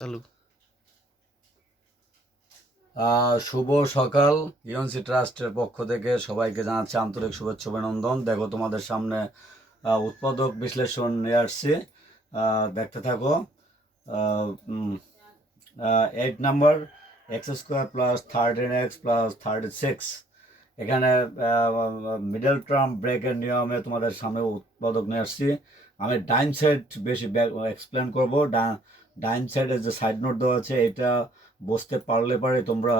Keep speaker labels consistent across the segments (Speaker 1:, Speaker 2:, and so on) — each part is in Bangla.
Speaker 1: চালু
Speaker 2: শুভ সকাল ইউএনসি ট্রাস্টের পক্ষ থেকে সবাইকে জানাচ্ছি আন্তরিক শুভেচ্ছা অভিনন্দন। দেখো তোমাদের সামনে উৎপাদক বিশ্লেষণ নিয়ে আসছি। দেখতে থাকো। Eight number x square plus thirteen x plus thirty six এখানে মিডল টার্ম ব্রেকের নিয়মে তোমাদের সামনে উৎপাদক নিয়ে আসছি। আমি ডাইন সাইড বেশি এক্সপ্লেন করব। ডাইন সাইডে যে সাইড নোট দেওয়া আছে, এটা বসতে পারলে পারে তোমরা,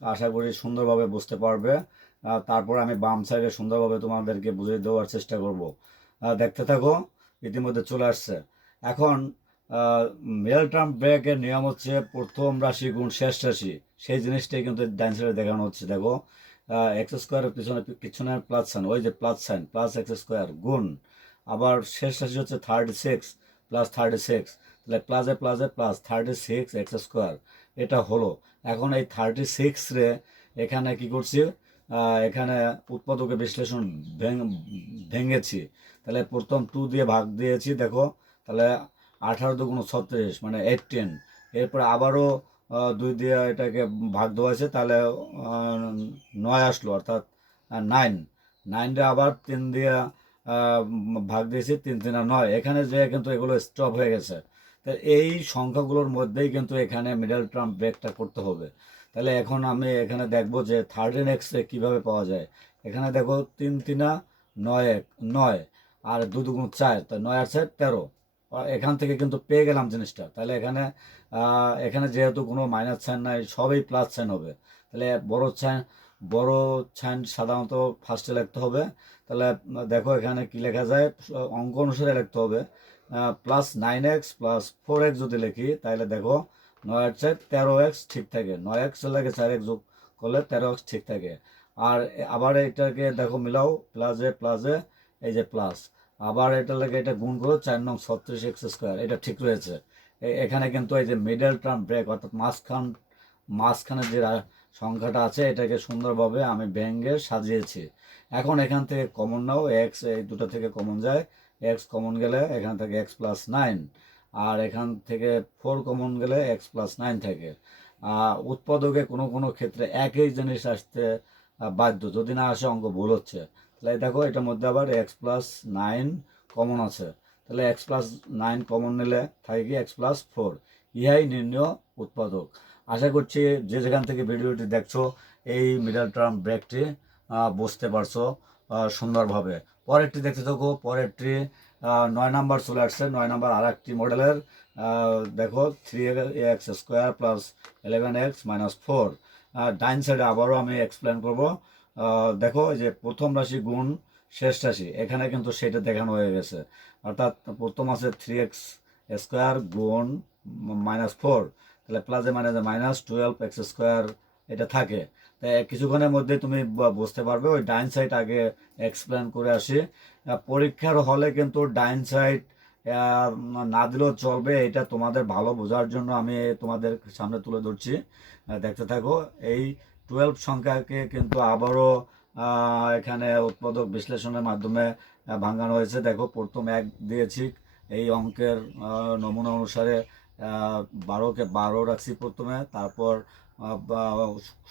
Speaker 2: আশা করি সুন্দরভাবে বুঝতে পারবে। তারপর আমি বাম সাইডে সুন্দরভাবে তোমাদেরকে বুঝিয়ে দেওয়ার চেষ্টা করব। দেখতে থাকো, ইতিমধ্যে চলে আসছে। এখন মিডল টার্ম ব্রেকের নিয়ম হচ্ছে প্রথম রাশি গুণ শেষ রাশি। সেই জিনিসটাই কিন্তু ডাইন সাইডে দেখানো হচ্ছে, দেখো। এক্স স্কোয়ারের পিছনে পিছনে প্লাস সাইন, ওই যে plus sign, plus x square, গুণ। আবার শেষ রাশি হচ্ছে thirty six, plus thirty six. তাহলে প্লাসে প্লাসে plus thirty six x square এটা হলো। এখন এই থার্টি সিক্স রে এখানে কি করছি? এখানে উৎপাদকের বিশ্লেষণ ভেঙ- ভেঙেছি। তাহলে প্রথম টু দিয়ে ভাগ দিয়েছি, দেখো। তাহলে আঠারো দুগুণ ছত্রিশ মানে এইটিন এরপর আবারও দুই দিয়ে এটাকে ভাগ দেওয়া হয়েছে, তাহলে নয় আসলো, অর্থাৎ নাইন নাইনটা আবার তিন দিয়ে ভাগ দিয়েছি, তিন তিন আর নয়। এখানে যে কিন্তু এগুলো স্টপ হয়ে গেছে। তো এই সংখ্যাগুলোর মধ্যেই কিন্তু এখানে মিডল টার্ম ব্রেকটা করতে হবে। তাহলে এখন আমি এখানে দেখব যে থার্টিন এক্সে কীভাবে পাওয়া যায়। এখানে দেখো তিন তিনা, নয় এক, নয় আর দু দুগুণ চার, তো নয় আর চার তেরো। এখান থেকে কিন্তু পেয়ে গেলাম জিনিসটা। তাহলে এখানে এখানে যেহেতু কোনো মাইনাস সাইন নাই, সবই প্লাস সাইন হবে। তাহলে বড় সাইন বড় সাইন সাধারণত ফার্স্টে লিখতে হবে। তাহলে, দেখো এখানে কি লেখা যায়? অঙ্ক অনুসারে লিখতে হবে। Plus nine x plus four x যদি লিখি তাহলে দেখো নয় এক্স তেরো এক্স ঠিক থাকে। নয় এক্স লাগে চার এক্স যোগ করলে তেরো এক্স ঠিক থাকে। আর আবার এটাকে দেখো মিলাও প্লাসে প্লাসে এই যে প্লাস আবার এটা লাগে এটা গুণ করো, চার নং ছত্রিশ এক্স স্কোয়ার এটা ঠিক রয়েছে। এখানে কিন্তু এই যে মিডল টার্ম ব্রেক অর্থাৎ মাঝখান মাঝখানে যে সংখ্যাটা আছে, এটাকে সুন্দরভাবে আমি ভেঙ্গে সাজিয়েছি। এখন এখান থেকে কমন নাও এক্স এই দুটো থেকে কমন যায়। এক্স কমন গেলে এখান থেকে এক্স প্লাস নাইন আর এখান থেকে ফোর কমন গেলে এক্স প্লাস নাইন থাকে। উৎপাদকে কোনো কোনো ক্ষেত্রে একই জিনিস আসতে বাধ্য, যদি না আসে অঙ্ক ভুল হচ্ছে। তাহলে দেখো, এটার মধ্যে আবার এক্স প্লাস নাইন কমন আছে। তাহলে এক্স প্লাস নাইন কমন নিলে থাকে কি এক্স প্লাস ফোর ইহাই নির্ণয় উৎপাদক। আশা করছি যে যেখান থেকে ভিডিওটি দেখছ, এই মিডল টার্ম ব্রেকটি বুঝতে পারছ। সুন্দরভাবে। পরেরটি দেখতে থাকো পরেরটি নয় নাম্বার চলে আসছে, নয় নাম্বার আর একটি মডেলের দেখো three x square plus eleven x minus four ডাইন সাইডে আবারও আমি এক্সপ্লেন করব। দেখো যে প্রথম রাশি গুণ, শেষ রাশি, এখানে কিন্তু সেটা দেখানো হয়ে গেছে। অর্থাৎ প্রথম আছে থ্রি এক্স স্কোয়ার গুণ মাইনাস ফোর তাহলে প্লাসে মাইনাসে মাইনাস টুয়েলভ এক্স স্কোয়ার এটা থাকে। কিছুক্ষণের মধ্যে তুমি বুঝতে পারবে, ওই ডাইন সাইড আগে এক্সপ্লেন করে আসি। পরীক্ষার হলে কিন্তু ডাইন সাইড না দিলেও চলবে, এটা তোমাদের ভালো বোঝার জন্য আমি তোমাদের সামনে তুলে ধরছি। দেখতে থাকো, এই টুয়েলভ সংখ্যাকে কিন্তু আবারও এখানে উৎপাদক বিশ্লেষণের মাধ্যমে ভাঙানো হয়েছে। দেখো, প্রথম এক দিয়েছি, এই অঙ্কের নমুনা অনুসারে বারোকে বারো রাখছি প্রথমে, তারপর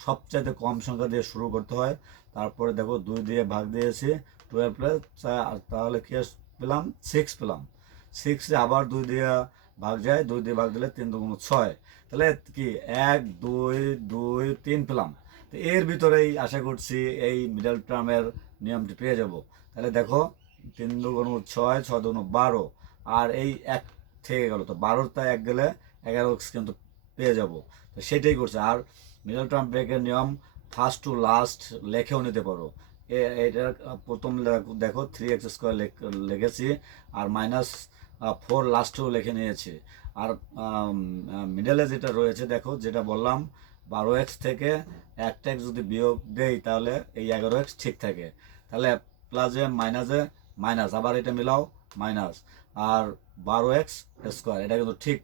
Speaker 2: সবচাইতে কম সংখ্যা দিয়ে শুরু করতে হয়। তারপরে দেখো দুই দিয়ে ভাগ দিয়েছি টুয়েলভ প্লাস তাহলে কি পেলাম? সিক্স পেলাম। সিক্সে আবার দুই দিয়ে ভাগ যায়, দুই দিয়ে ভাগ দিলে তিন দুগুণ ছয়। তাহলে কি? এক, দুই দুই, তিন পেলাম। তো এর ভিতরেই আশা করছি এই মিডল টার্মের নিয়মটি পেয়ে যাব। তাহলে দেখো, তিন দুগুণ ছয় ছয় দুগুণ বারো। আর এই এক থেকে গেল। তো বারোটা এক গেলে এগারো কিন্তু পেয়ে যাব। তো সেটাই করছে। আর মিডল টার্ম ব্রেকের নিয়ম ফার্স্ট টু লাস্ট লেখেও নিতে পারো। এ- এটার প্রথম দেখো থ্রি এক্স স্কোয়ার লিখেছি আর মাইনাস ফোর লাস্টেও লিখে নিয়েছি। আর মিডলে যেটা রয়েছে, দেখো, যেটা বললাম, বারো এক্স থেকে একটা এক্স যদি বিয়োগ দেই, তাহলে এই এগারো এক্স ঠিক থাকে। তাহলে প্লাসে মাইনাসে মাইনাস আবার এটা মিলাও মাইনাস আর বারো এক্স স্কোয়ার এটা কিন্তু ঠিক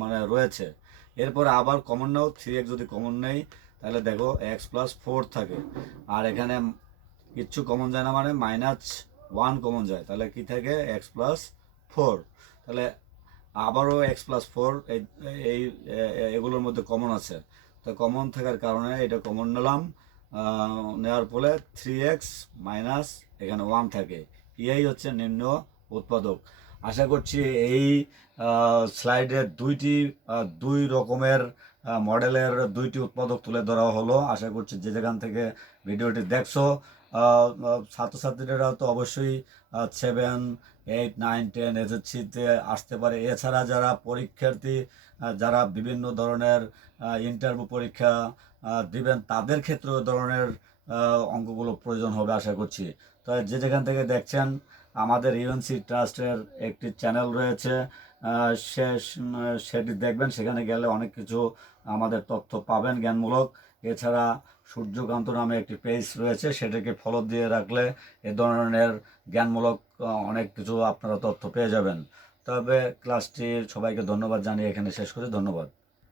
Speaker 2: মানে রয়েছে। এরপরে আবার কমন নাও থ্রি এক্স যদি কমন নেই, তাহলে দেখো এক্স প্লাস ফোর থাকে। আর এখানে কিচ্ছু কমন যায় না মানে মাইনাস ওয়ান কমন যায়। তাহলে কি থাকে? এক্স প্লাস ফোর তাহলে আবারও এক্স প্লাস ফোর এই এগুলোর মধ্যে কমন আছে। তো কমন থাকার কারণে এটা কমন নিলাম। নেওয়ার ফলে থ্রি এক্স মাইনাস এখানে ওয়ান থাকে। এই হচ্ছে নিম্ন উৎপাদক। আশা করছি এই স্লাইডের দুইটি দুই রকমের মডেলের দুইটি উৎপাদক তুলে ধরা হলো। আশা করছি যে যেখান থেকে ভিডিওটি দেখছ ছাত্রছাত্রীরা তো অবশ্যই সেভেন, এইট, নাইন, টেন এসএসসিতে আসতে পারে। এছাড়া যারা পরীক্ষার্থী যারা বিভিন্ন ধরনের ইন্টারভিউ পরীক্ষা দিবেন, তাদের ক্ষেত্রে ওই ধরনের অঙ্কগুলো প্রয়োজন হবে, আশা করছি। তো যে যেখান থেকে দেখছেন আমাদের ইউএনসি ট্রাস্টের একটি চ্যানেল রয়েছে। সে সেটি দেখবেন, সেখানে গেলে অনেক কিছু আমাদের তথ্য পাবেন জ্ঞানমূলক। এছাড়া সূর্যকান্ত নামে একটি পেজ রয়েছে, সেটাকে ফলো দিয়ে রাখলে এ ধরনের জ্ঞানমূলক অনেক কিছু আপনারা তথ্য পেয়ে যাবেন। তবে ক্লাসটি সবাইকে ধন্যবাদ জানিয়ে এখানে শেষ করি ধন্যবাদ।